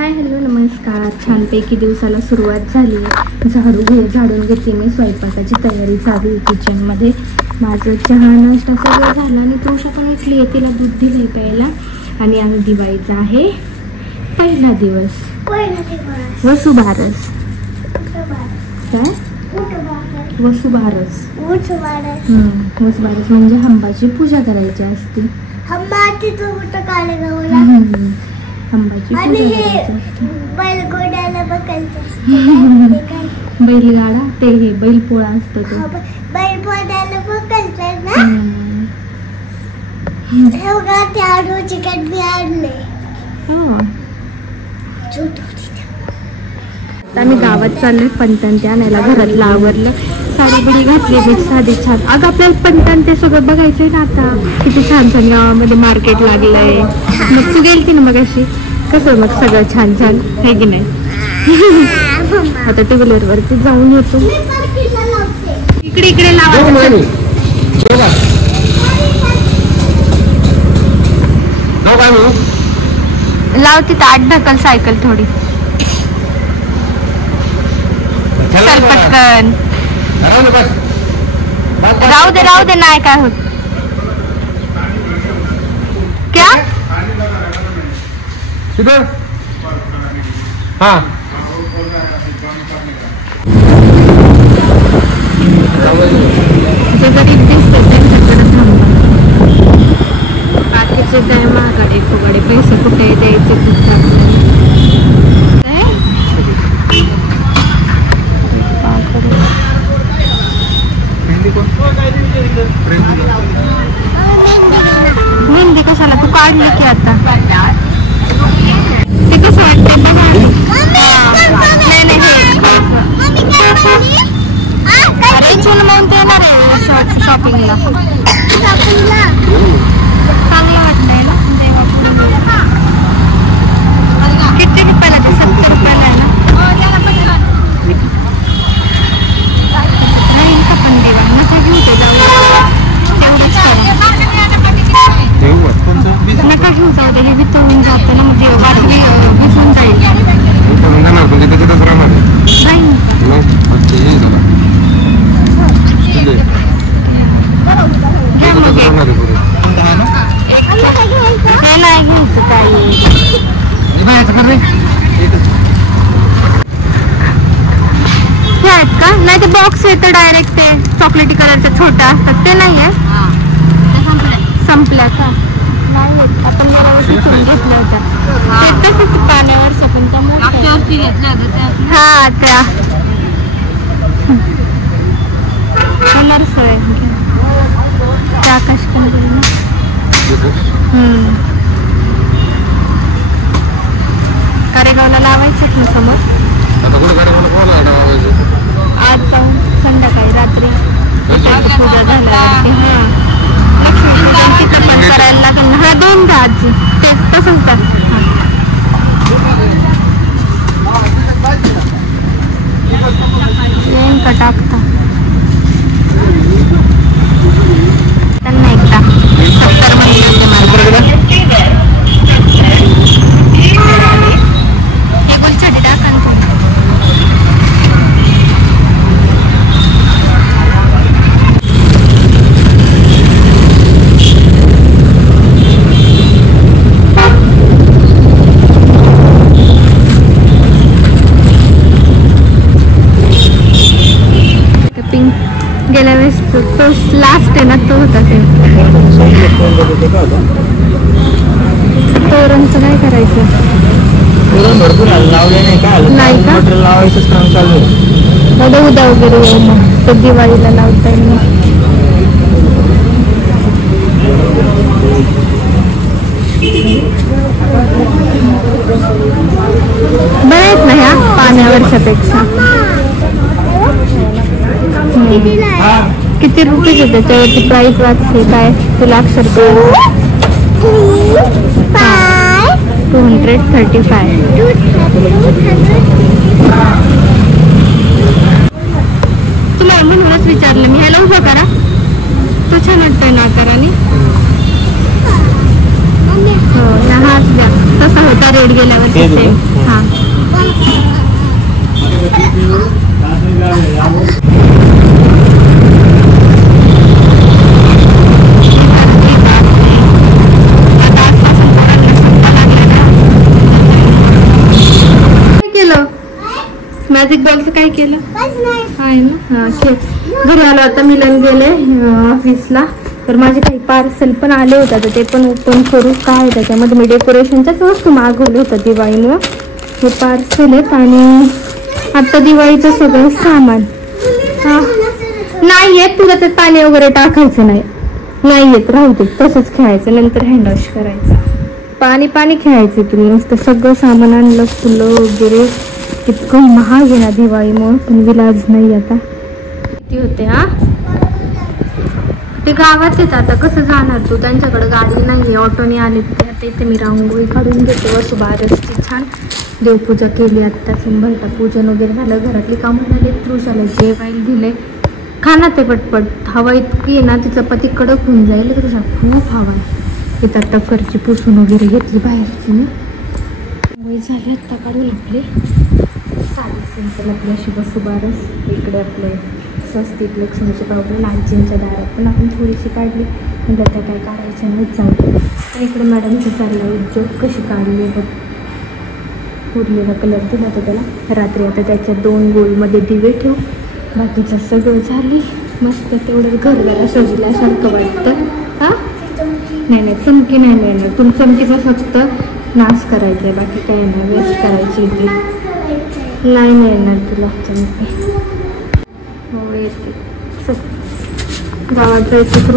Hi hello नमस्कार. छानपैकी दिवसाला सुरुवात झाली. झाडून घेतली मी. स्वयंपाकाची तयारी चालू आहे किचनमध्ये. माझं चहा नाश्ता सगळं झालं आणि तोषा पण उठली आहे. तिला दूध दिलंय प्यायला. आणि आम्ही दिवाळीचा आहे पहिला दिवस. वसुबारस. काय वसुबारस? वसुबारस म्हणजे हंबाची पूजा करायची असते. हंबाची पूजा करायची असते. बैलगाडा ते हे बैलपोळा असतो तो. आम्ही गावात चाललोय पंतन ते आणायला. घरातलं आवरलं, साडी बिडी घातली मी साधी छान. अगं आपल्याला पंतन ते सगळं बघायचंय ना आता. किती छान छान गावामध्ये मार्केट लागलंय. मग तू गेलती ना मग अशी. कसं मग सगळं छान छान आहे की नाही. आता टू व्हीलर वरती जाऊन येतो. इकडे इकडे लावायचं. लाव तिथं आठ ढकल सायकल थोडी. चल पटकन. राहू दे नाही काय होत. क्या हाँ जे गरीब दिसतात त्यांच्याकडे थांबा. बाकीचे काय महागाडे फुगाडे पैसे कुठे द्यायचे तिथं. मेहंदी कशाला तू काढली की आता. ते कसं वाटतंय बघा. अरे चुल म्हणून येणार आहे शॉपिंगला. चांगलं वाटतंय ना. किती रुपयाला ते? 70 रुपयाला आहे ना. नाही का पण देवा नका घेऊ ते. जाऊ तेवढंच नका घेऊ. जाऊ दे. हे वितळून जातं ना. म्हणजे बाटली भिजून जाईल. नाही घ्यायचं काही. हे आहेत का? नाही ते बॉक्स येतं डायरेक्ट. ते चॉकलेटी कलरचे छोटे असतात ते नाही आहे. संपल्या का? नाही आपण मला वसून घेतल्या होत्या. ते तसंच पाण्यावरच पण हा त्या कलर सोय त्या आकाश कलर. कारेगावला लावायचं ना समोर. आज जाऊन संध्याकाळी रात्री पूजा झाल्यावरती. हा लक्ष्मी पूजन तिथं पण करायला लागेल ना. हा 2 द्या आजी. तेच तसंच द्या. येईन का टाकता त्यांना एकदा 70 महिने हे गुलछडी टाका. गेल्या वेळेस तो लास्ट आहे ना तो होता. ते तोरणचं काय करायचं? भरपूर लावले नाही का? नाही का? लावायचं काम चालू आहे. उद्या वगैरे येऊ मग. तो दिवाळीला लावता येईल. बरं आहेत ना ह्या पाण्यावरच्यापेक्षा. किती रुपये त्याच्यावरती प्राइस वाचते काय तुला अक्षर? 235. तुम्हाला म्हणूनच विचारलं मी. ह्याला उभं करा. तो छान वाटतोय ना आकाराने. हो हाच द्या. तसा होता रेड गेल्यावर तेच सेम. होतं? हा मॅजिक बॉलचं काय केलं आहे ना. हा खेळ. घरी आलो आता मिलन गेले ऑफिसला, तर माझे काही पार्सल पण आले होते, तर ते पण ओपन करू. काय त्याच्यामध्ये मी डेकोरेशनच्याच वस्तू मागवलं होतं दिवाळीमुळं. हे पार्सल आहेत आणि आता दिवाळीचं सगळं सामान. हा नाही येत तुला, त्यात पाणी वगैरे टाकायचं नाही येत, राहू दे तसंच खेळायचं, नंतर हँडवॉश करायचं. पाणी खेळायचं तुला नुसतं. सगळं सामान आणलं, फुलं वगैरे. इतकं महाग आहे ना दिवाळीमुळं, पण विलाज नाही आता. किती होते हा ते गावात येत. आता कसं जाणार तू, त्यांच्याकडे गाडी नाही, ऑटोने आले ते. आता इथे मी रांगोळी काढून घेते वसुबारसची. छान देवपूजा केली आता, संभलता पूजन वगैरे झालं, घरातली कामं झाली. तृषाला जेवायला दिले. खाना ते पटपट. हवा इतकी आहे ना, ती चपाती कडक होऊन जाईल. तृषा खूप हवा आहे. इथं आता फरची पुसून वगैरे घेतली बाहेरची ना. झाली आत्ता काढून आपले साडी सिंपल आपली अशी वसुबारस. इकडे आपले स्वस्तिक लक्ष्मीचे पावडर आजींच्या दारात पण आपण थोडीशी काढली, म्हणजे त्या काय काढायच्या नाहीत जाऊ. आणि इकडे मॅडमचं चालला उद्योग, कशी काढली बघ. उरलेला कलर दिला तर त्याला रात्री. आता त्याच्या 2 गोलमध्ये दिवे ठेवू. बाकीचं सगळं झाली मस्त. तेवढं घर जरा सजल्यासारखं वाटतं. हां नाही चमकी नाही मिळणार तुम चमकीचा फक्त नाश करायचं आहे, बाकी काय नाही वेस्ट करायची ती नाही येणार तुला चमकी. हो येते गावात जायचं.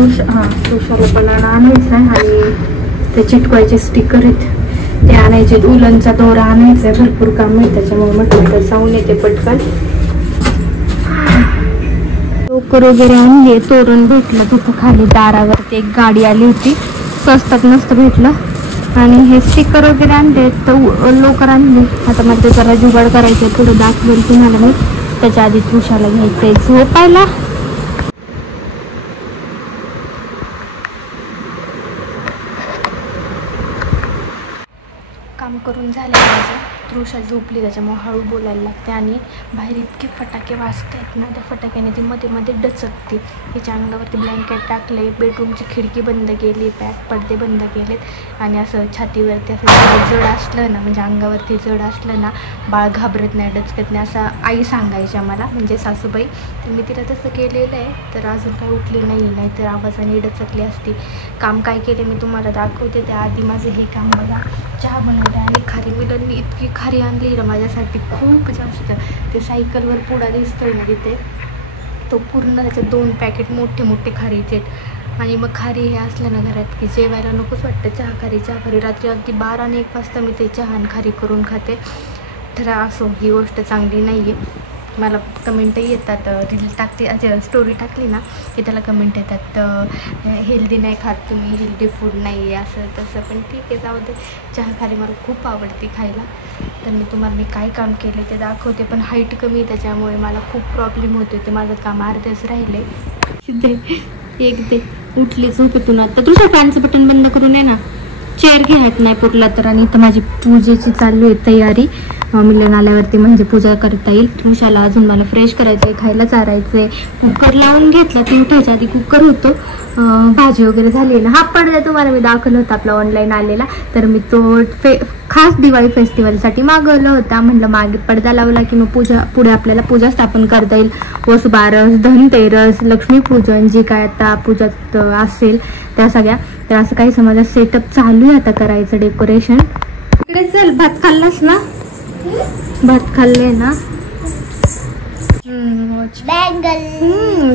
तृषाला बनाना आणायचं आहे आणि ते चिटकवायचे स्टिकर आहेत ते आणायचे. उलनचा दोरा आणायचा आहे. भरपूर काम आहे त्याच्यामुळे म्हटलं तर जाऊन येते पटकन. लोकर वगैरे आणली. तोरण भेटलं तिथं खाली दारावरती. एक गाडी आली होती, स्वस्तात मस्त भेटलं. आणि हे स्टिकर वगैरे आणले तर लोकर आणली. आता मला जरा जुगाड करायचं आहे, थोडं दाखवेल तुम्हाला मी. त्याच्या आधी तृषाला घ्यायचं आहे झोपायला. काम करून झालं माझं. तृषा झोपली त्याच्यामुळे हळू बोलायला लागते. आणि बाहेर इतके फटाके वाजत आहेत ना, त्या फटाक्याने ती मध्ये मध्ये डचकते. तिच्या अंगावरती ब्लँकेट टाकले, बेडरूमची खिडकी बंद केली, पडदे बंद केलेत. आणि असं छातीवरती असं जड असलं ना, म्हणजे अंगावरती जड असलं ना, बाळ घाबरत नाही, डचकत नाही, असं आई सांगायची आम्हाला, म्हणजे सासूबाई. तर मी तिला तसं केलेलं आहे. तर अजून काही उठली नाही तर आवाजाने डचकली असती. काम काय केले मी तुम्हाला दाखवते. त्याआधी माझं हे काम बघा. चहा बनवते आणि खारी मिलननी इतकी खारी आणली ना माझ्यासाठी, खूप जास्त. ते सायकलवर पुडा दिसतोय ना तिथे, तो पूर्ण त्याच्यात 2 पॅकेट मोठे खारीचे. आणि मग खारी हे असलं ना घरात की जेवायला नकोच वाटतं. चहा खारी रात्री अगदी 12 आणि 1 वाजता मी ते चहा आणि खारी करून खाते. तर असो, ही गोष्ट चांगली नाही आहे. मला कमेंटही येतात, रील टाकते, स्टोरी टाकली ना की त्याला कमेंट येतात, हेल्दी नाही खात तुम्ही, हेल्दी फूड नाही आहे, असं तसं. पण ठीक आहे, जाऊ दे. चहा खारी मला खूप आवडते खायला. तर मी तुम्हाला काय काम केले ते दाखवते. पण हाईट कमी आहे त्याच्यामुळे मला खूप प्रॉब्लेम होतो. ते माझं काम अर्धेच राहिले. एक दे उठली झोपेतून. आता तुझ्या फॅनचं बटन बंद करून आहे ना, चेअर घ्यायत नाही पुरला तर. आणि इथं माझी पूजेची चालू आहे तयारी. मिलन आल्यावरती म्हणजे पूजा करता येईल. तुळशाला अजून मला फ्रेश करायचं आहे, खायला चारायचं आहे. कुकर लावून घेतला, ती उठायच्या आधी कुकर होतो. भाजी वगैरे झाली ना. हा पडदा तुम्हाला मी दाखवला होता आपला ऑनलाईन आलेला, तर मी तो खास दिवाळी फेस्टिवलसाठी मागवला होता. म्हटलं मागे पडदा लावला की मग पुढे आपल्याला पूजा स्थापन करता येईल. वसुबारस, धनतेरस, लक्ष्मीपूजन, जी काय आता पूजात असेल त्या सगळ्या. तर असं काही समजा सेटअप चालू आहे आता करायचं डेकोरेशन. इकडे चल, भात खाल्लास ना? भात खाल्ले ना?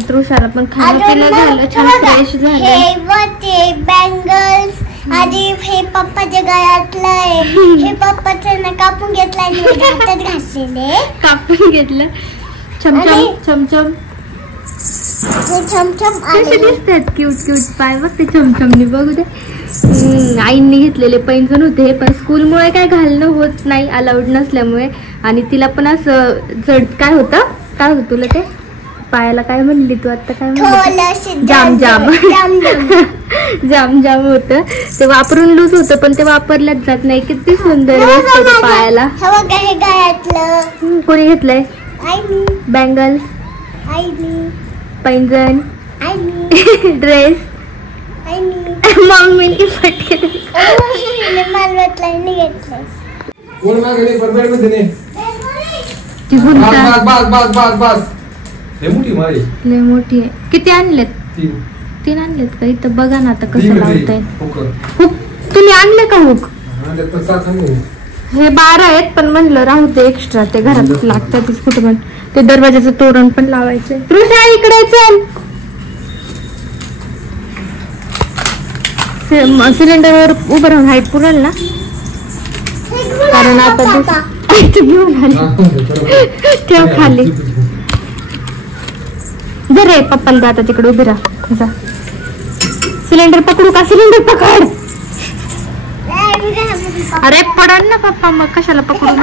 तृषाला पण खायला पिलं झालं, छान फ्रेश झालं. बँगल्स आधी हे पप्पाच्या गळ्यातलंय, हे पप्पाचं ना कापून घेतलंय, हातात घासलेले कापून घेतलं. चमचम चमचम चमचम कसे दिसतात, क्यूट क्यूट पाय बघ ते चमचमनी बघू दे. आईंनी घेतलेले पैंजण होते, पण स्कूलमुळे काय घालणं होत नाही, अलाउड नसल्यामुळे. आणि तिला पण असं जड काय होतं तुला ते पायाला काय म्हणली तू आता, काय म्हणली? जाम जाम जाम जाम होतं ते, वापरून लूज होतं पण ते वापरल्याच जात नाही. किती सुंदर दिसतं ते पायाला. हे गळ्यातलं कोणी घेतलंय? आईनी. बँगल्स, आईनी. पैंजण, आईनी. ड्रेस, आईनी. मम्मीने फटके मालवतला घेतलंय. कोण मागे परबेड मध्ये ने ती हुंटा बस लय मोठी मारी. लय मोठी आहे. किती आणलेत? 3 आणलेत का? इथं बघा ना आता कसं लावताय. हुक तुम्ही आणले का हुक? हे 12 आहेत पण म्हणलं राहू ते एक्स्ट्रा, ते घरात लागतात कुठं पण. ते दरवाजाचं तोरण पण लावायचंय. तृषा इकडे चल. सिलेंडरवर उभं राहून हाईट पुरेल ना? कारण आता तू घेऊन आली. ठेव खाली. जर रे पप्पाला आता तिकडे उभी राहा. जा. सिलेंडर पकडू का? सिलेंडर पकड. अरे पडल ना पप्पा, मग कशाला पकडू?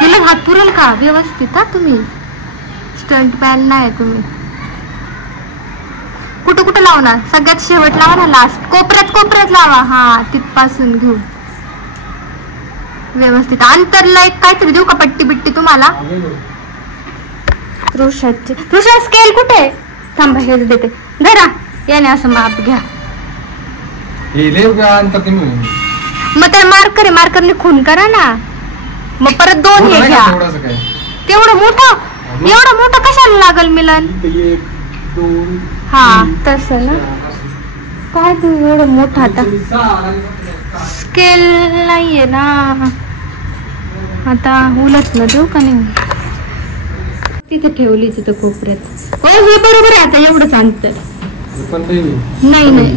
तुला हात पुरेल का व्यवस्थित? हा तुम्ही स्टंट मॅन नाही तुम्ही. कुठं कुठं लावणार? सगळ्यात शेवट लावा ना, लास्ट कोपऱ्यात लावा. हा तिथपासून घेऊ व्यवस्थित. अंतरला एक काहीतरी देऊ का पट्टी बिट्टी तुम्हाला? तृषा स्केल कुठे? थांबा हेच देते. धरा याने असं माप घ्या. मग तर मार्करने खून करा ना. मग परत 2 हे घ्या. तेवढं मोठं कशाला लागल मिलन? हा तसं ना. काय तू एवढं मोठं आता स्केल नाहीये ना. आता उलटलं देऊ का नाही? तिथे ठेवली तिथं कोपऱ्यात. हे बरोबर आहे. आता एवढंच अंतर नाही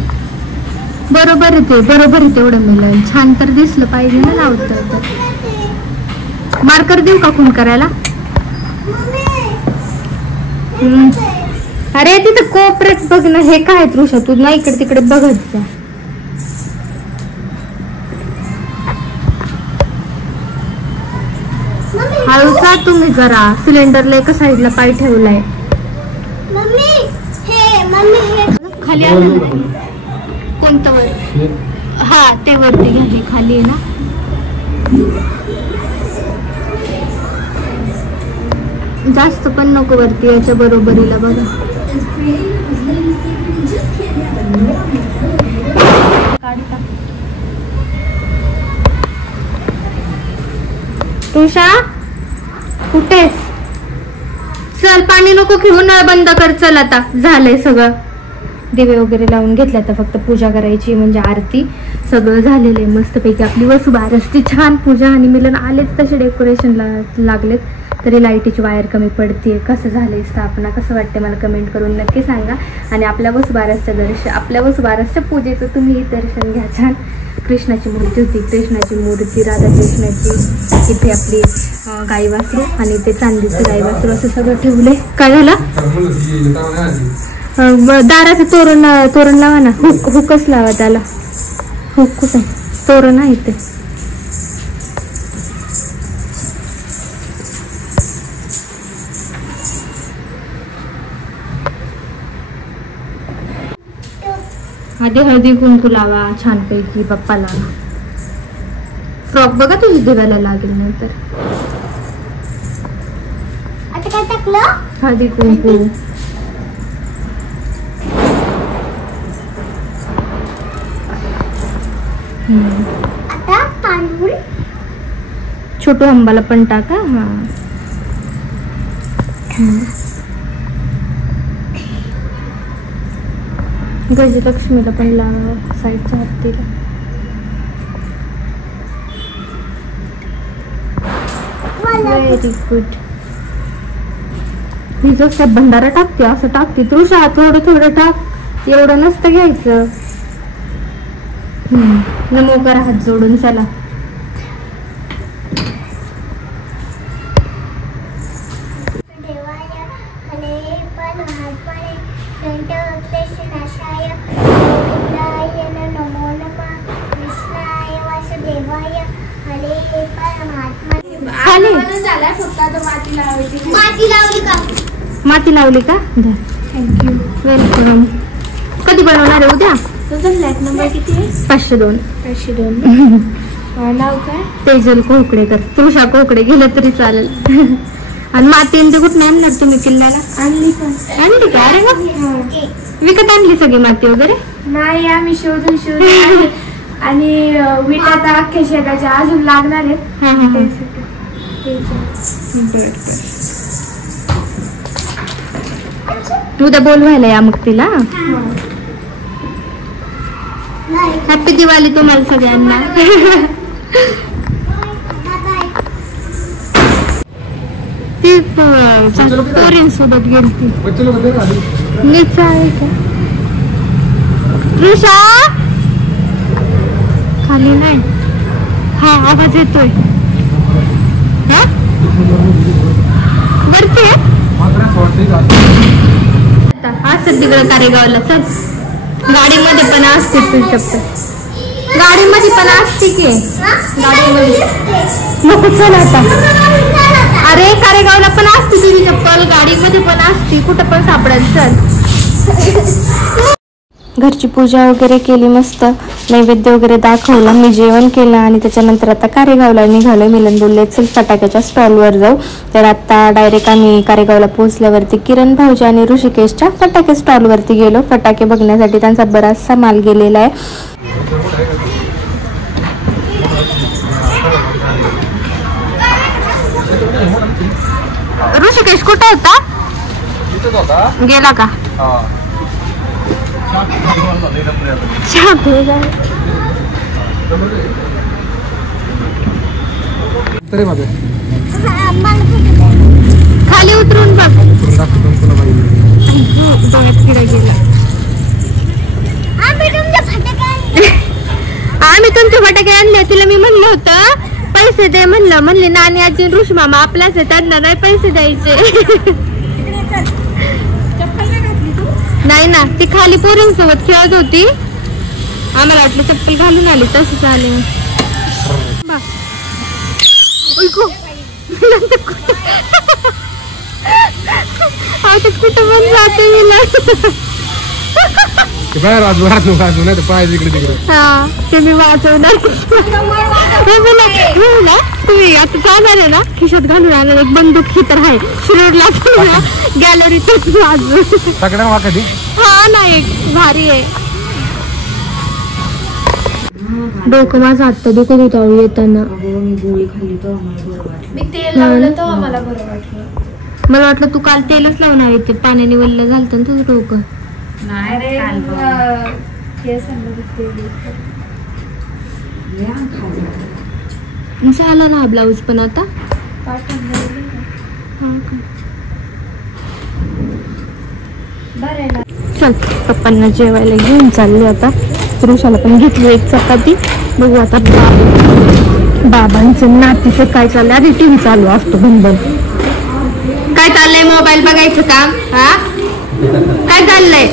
बरोबर आहे ते. बरोबर आहे तेवढं मिळेल. छान तर दिसलं पाहिजे ना लावतं. मार्कर देऊ का खून करायला? अरे तिथं कोपऱ्यात बघ ना. हे काय तृषा तू ना इकडे तिकडे बघत जा. हळूचा तुम्ही जरा. सिलेंडरला एका साईडला पाय ठेवलाय. खाली आलं कोणतं वर? हा ते वरती घ्या. हे खाली आहे ना. जास्त पण नको वरती. याच्या बरोबरीला बघा. तुषा कुठेस? चल पाणी नको घेऊ. नळ बंद कर. चल आता झालंय सगळं. दिवे वगैरे लावून घेतले. आता फक्त पूजा करायची म्हणजे आरती. सगळं झालेलं आहे मस्तपैकी. आपली वसुबारसची छान पूजा. आणि मिलन आलेच तसे डेकोरेशनला लागलेत. तरी लाईटीची वायर कमी पडते. कसं झालंय स्थापना, कसं वाटते मला कमेंट करून नक्की सांगा. आणि आपल्या वसुबारसच्या पूजेचं तुम्ही दर्शन घ्या. छान कृष्णाची मूर्ती होती. कृष्णाची मूर्ती, राधाकृष्णाची. इथे आपली गाई वासरू आणि ते चांदीचं गाई वासरू असं सगळं ठेवलंय. काय झालं? दाराचं तोरण लावा ना. हुकच लावा त्याला. हुक कुठे? तोरण आहे ते. आधी हळदी कुंकू लावा छानपैकी पप्पाला. फ्रॉक बघा तुझी दिवायला लागेल नंतर. आता काय टाकलं? हळदी कुंकू. आता तांदूळ. छोटू हंबाला पण टाका. हा गजलक्ष्मीला पण लावा साईडच्या हत्तीला. Very good. ही जसं भंडारा टाकते असं टाकते. तृषा थोडं टाक. एवढं नसतं घ्यायचं. नमो करा हात जोडून. चला माती लावली का? थँक्यू. वेलकम. कधी बनवणार आहे? उद्या. तुझा फ्लॅट नंबर किती आहे? 502. 502. नाव काय? तेजल कोकडेकर. तृषा कोकडे गेलं तरी चालेल. आणि माती ते कुठं आणणार तुम्ही किल्ल्याला? आणली का? आणली का? अरे वा, विकत आणली सगळी माती वगैरे? नाही, आम्ही शोधून आणि विटा तर अख्ख्या शेताच्या अजून लागणार आहेत. उद्या बोलवायला या मग तिला. हॅपी दिवाळी तुम्हाला सगळ्यांना. ती पोरींसोबत गेलती. नीट आहे का? ऋषा खाली नाही. हा, आवाज येतोय. वरती असं तिकडं कारेगावला. चल, गाडीमध्ये पण असते तुझी चप्पल. गाडीमध्ये पण असते की गाडीमध्ये. नको, चल आता. अरे कारेगावला पण असते तुझी चप्पल, गाडीमध्ये पण असते, कुठं पण सापडायचं. चल. घरची पूजा वगैरे केली, मस्त नैवेद्य वगैरे दाखवला, मी जेवण केलं आणि त्याच्यानंतर आता कारेगावला निघालो. मिलन बोलले चल फटाक्याच्या स्टॉलवर जाऊ. तर आता डायरेक्ट आम्ही कारेगावला पोहोचल्यावरती किरण भाऊजी आणि ऋषिकेशच्या फटाके स्टॉलवरती गेलो. फटाके बघण्यासाठी त्यांचा बराचसा माल गेलेला आहे. ऋषिकेश कुठे होता? गेला का? खाली उतरून बघ. आम्ही तुमचे फटाके आणले. तिला मी म्हणलं होतं पैसे दे, म्हणले नानी आजी ऋषी मामा आपलाच आहे, त्यांना नाही पैसे द्यायचे. नाही ना, ती खाली पोरींसोबत खेळत होती, आम्हाला वाटलं चप्पल घालून आली, तसंच आले. कुठं पण जाते हा, ते मी वाचवणार. तुम्ही आता जाणार आहे ना, खिशात घालून आला एक बंदूक ही तर आहे, शिरोडला गॅलरीतच वाजव. हा ना, एक भारी आहे. डोकं माझं आत्ता दुखत होतं येताना. मी तेल लावलं तर मला बरं वाटलं. मला वाटलं तू काल तेलच लावून हवे, ते पाण्याने वल्ल झालं ना तुझं डोकं. नाही रे, झाला ना ब्लाऊज पण आता. चल, पप्पांना जेवायला घेऊन चालले आता. पुरुषाला पण घेतली एक चपाती. बघू आता बाबांचं नातीचं काय चाललंय. अरे टीव्ही चालू असतो बंद. काय चाललंय? मोबाईल बघायचं काम. हा, काय चाललंय?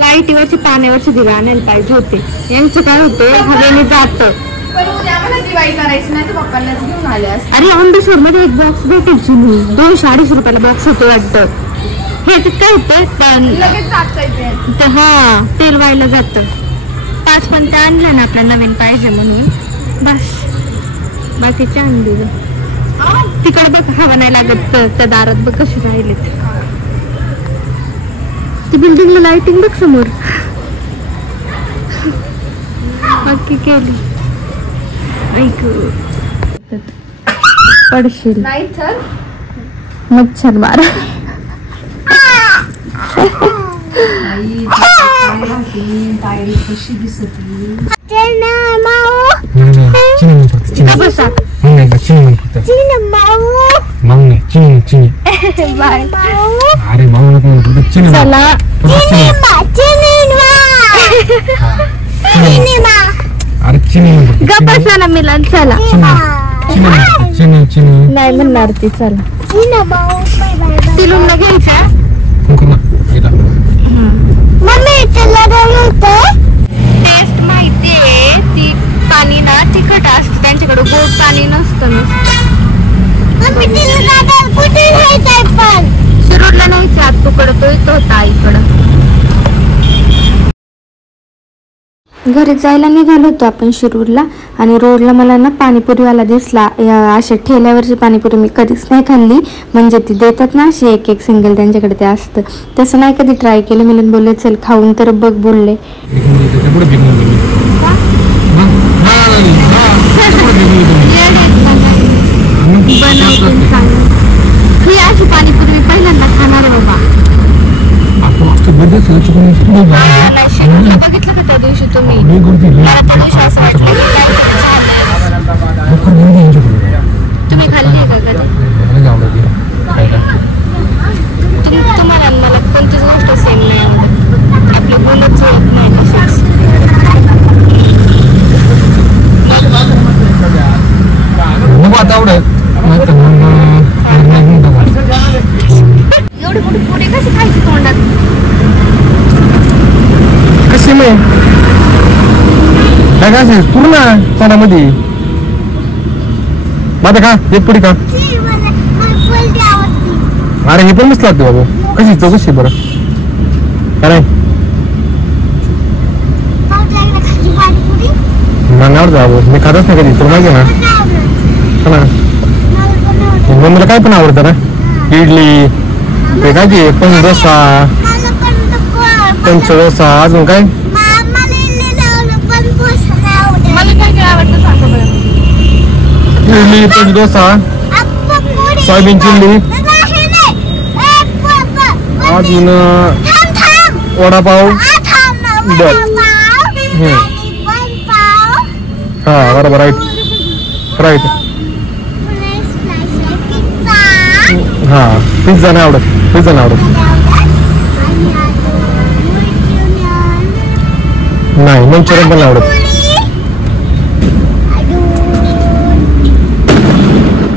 लाईटीवरची पाण्यावरची दिवा आणायला पाहिजे होते. यांचं काय होतं, हवेने जात. अरे अंबेश्वर मध्ये एक बॉक्स भेटायची नाही, 200-250 रुपयाला बॉक्स होतो वाटतं. हे काय होतं, हा तेल व्हायला जात. 5 पण ते आणलं ना आपल्या नवीन पाहिजे म्हणून, बस बाकीचे आणले. तिकडे बघ, हवा नाही लागत त्या दारात. बघ कशी राहिले ती बिल्डिंगला लाइटिंग बघ समोर. बाकी केली. ऐक, पडशील नाही तर मच्छर मार. कशी दिसत अरे गप्पा ना मिलन. चला नाही म्हणणार ती. चला तिलून घ्यायचा. टेस्ट माहितीये, ती पाणी ना तिखट असतं त्यांच्याकडे, गोड पाणी नसतं. शिरोडला नाहीच, आत तुकडं तो येतो होता आईकडं. घरी जायला निघालो होतो आपण शिरूरला आणि रोडला मला ना पाणीपुरीवाला दिसला. अशा ठेल्यावरची पाणीपुरी मी कधीच नाही खाल्ली, म्हणजे ती देतात ना अशी एक एक सिंगल, त्यांच्याकडे ते असतं तसं नाही कधी ट्राय केलं. मिलन बोलले चल खाऊन तर बघ बोलले. ही अशी पाणीपुरी पहिल्यांदा खाणार बाबा. बघितलं का त्या दिवशी तुम्ही? मला त्या दिवशी असं वाटलं तुम्ही खाल्ली आहे का? तुम्हाला मला कोणतीच गोष्ट सेम नाही आवडत. आपले गुणच जुळत नाही तसेच. एवढी मोठी पुरी कशी खायची तोंडात? कशी मग काय पूर्ण तोंडामध्ये माझं का एक पुडी का? अरे हे पण मस्त लागते बाबू. कशी चौकशी बरं काय मला आवडतं बाबू. मी खातच नाही कधी, तुला माहिती ना. मम्मीला काय पण आवडतं ना, इडली ते काय ते पंचडोसा, अजून काय इडली, पंचडोसा, सोयाबीन चिल्ली, अजून वडापाव. बर हा बरोबर राईट. हा पिझ्झा नाही आवडत. नाही मंचुरियन पण नाही आवडत.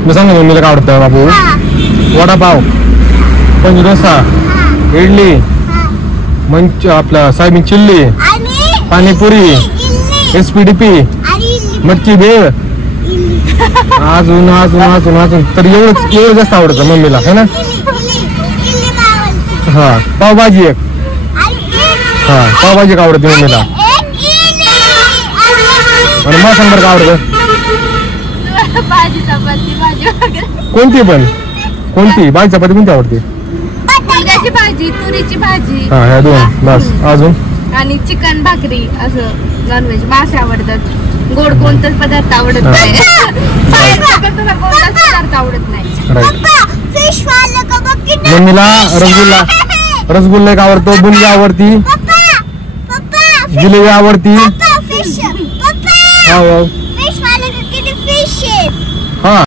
मी सांग मम्मीला काय आवडतं बाबू? वडापाव, पंचडोसा, इडली, आपला सोयाबीन चिल्ली, पाणीपुरी, SPD, मटकी भेळ, अजून तर एवढं जास्त आवडतं मम्मीला है ना. हा पावभाजी एक. हा पावभाजी का आवडते मम्मीला. आणि मला सांग बरं का आवडतं? कोणती भाजी चपाती कोणती आवडते? भाजी, तुरीची भाजी. हा ह्या दोन बस. अजून आणि चिकन भाकरी, असं नॉनव्हेज मासे आवडतात. गोड कोणताच पदार्थ आवडत नाही. कोणताच पदार्थ आवडत नाही. मम्मीला रसगुल्ला एक आवडतो, बुंदी आवडती, जिलेबी आवडती. हा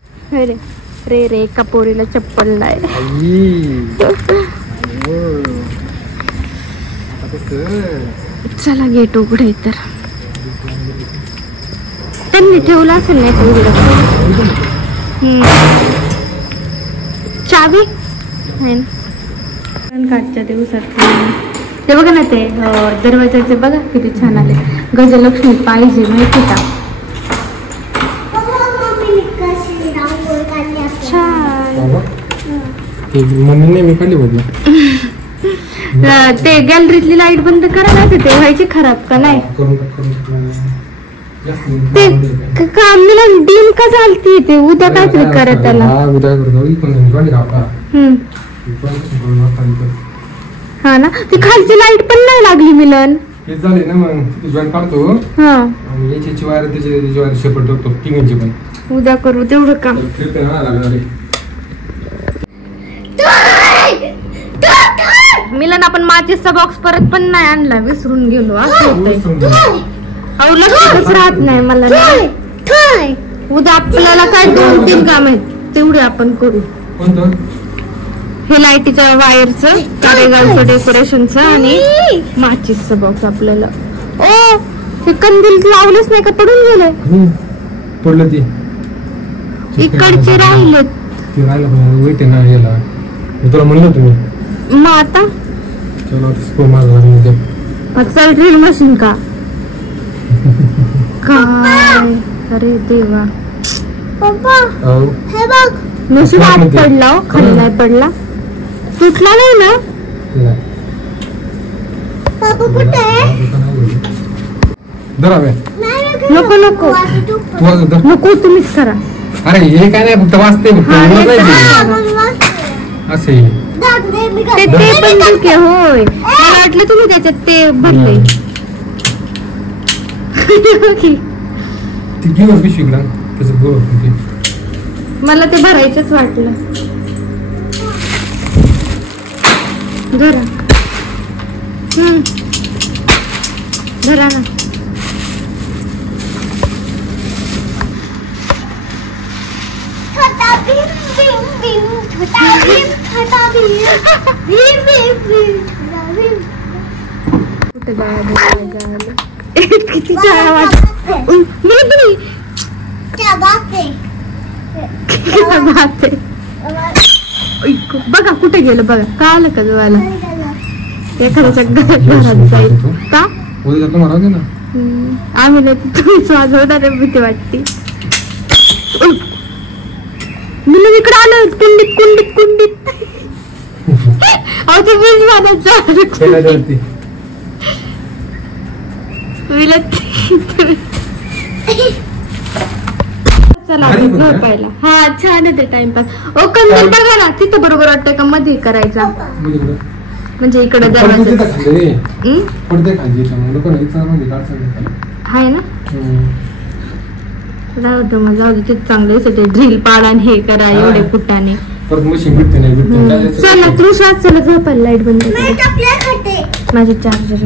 रे कपोरीला चप्पल नाही. चला गेट उघडे तर त्यांनी ठेवलं असेल नाही का उघडं? चावी आहे ना. काठच्या दिवसात ते बघा ना, ते दरवाजाचे बघा किती छान आले. गजलक्ष्मी पाहिजे माहिती का? मम्मीने मी काढली बघ. ते गॅलरीतली लाईट बंद करा ना, ते व्हायची खराब का नाही? ते कामला डीम का चालती? ते उद्या काहीतरी करा त्याला. हा ना, ती खालची लाईट पण नाही लागली मिलन. हेच झाले ना मग जॉईन काढतो. हा आणि याची वायर त्याची वायर शेपट ठेवतो टिंगची पण. उद्या करू तेवढं काम. फिरते ना लागणार. मिलन आपण माचीसचा बॉक्स परत पण नाही आणला, विसरून गेलो. असं होतंय, लक्षातच राहत नाही मला. उद्या आपल्याला काय 2-3 काम आहेत तेवढे आपण करू. हे लाईटीच्या वायरचं, कारेगावचं डेकोरेशनचं आणि माचीसचं बॉक्स आपल्याला. ओ हे कंदील लावलेच नाही का? पडून गेले. पडलं ते इकडचे राहिले. ते राहिलं वेट आहे ना याला. मी तुला म्हणलं तुम्ही मग आता चल ड्रिल मशीन का काय? अरे देवा, नशीब आत पडला. खाली नाही पडला, तुटला नाही ना. धरावे नको नको तू वाजव, धर. नको तुम्हीच करा. अरे हे काय नाही फक्त वाचते फक्त हा, एवढं हे काय तर ते? असे ते पण ठीक आहे होय. मला वाटलं तुम्ही त्याच्यात ते भरले. ती घेऊ पिशवीला तसं गो मला ते भरायचंच वाटलं. धरा. धरा ना. छोटा भीम भीम भीम छोटा भीम छोटा भीम भीम भीम भीम छोटा भीम. कुठे गावाला किती छान वाटत. मी क्या बात है. बघा कुठे गेलं बघा. का आलं का तुम्हाला एखाद्याच्या घरात जाईल का? उद्या जातो मारा दे ना. आम्ही नाही तुम्हीच वाजवणार भीती वाटते. मी इकडे आलो कुंडीत कुंडीत कुंडीत. अहो ते वीज वाजायचं चला झोपायला. हा छान आहे ते टाइमपास. ओ कंदील बघा ना तिथं बरोबर वाटतंय का मध्ये करायचा म्हणजे इकडे दरवाजा पडते खाली आहे ना. जाऊ दे मग जाऊ दे ते चांगले ते ड्रिल पाडा आणि हे करा एवढे फुटाने. चला तृषा चला झोपायला. लाईट बंद कर. माझे चार्जर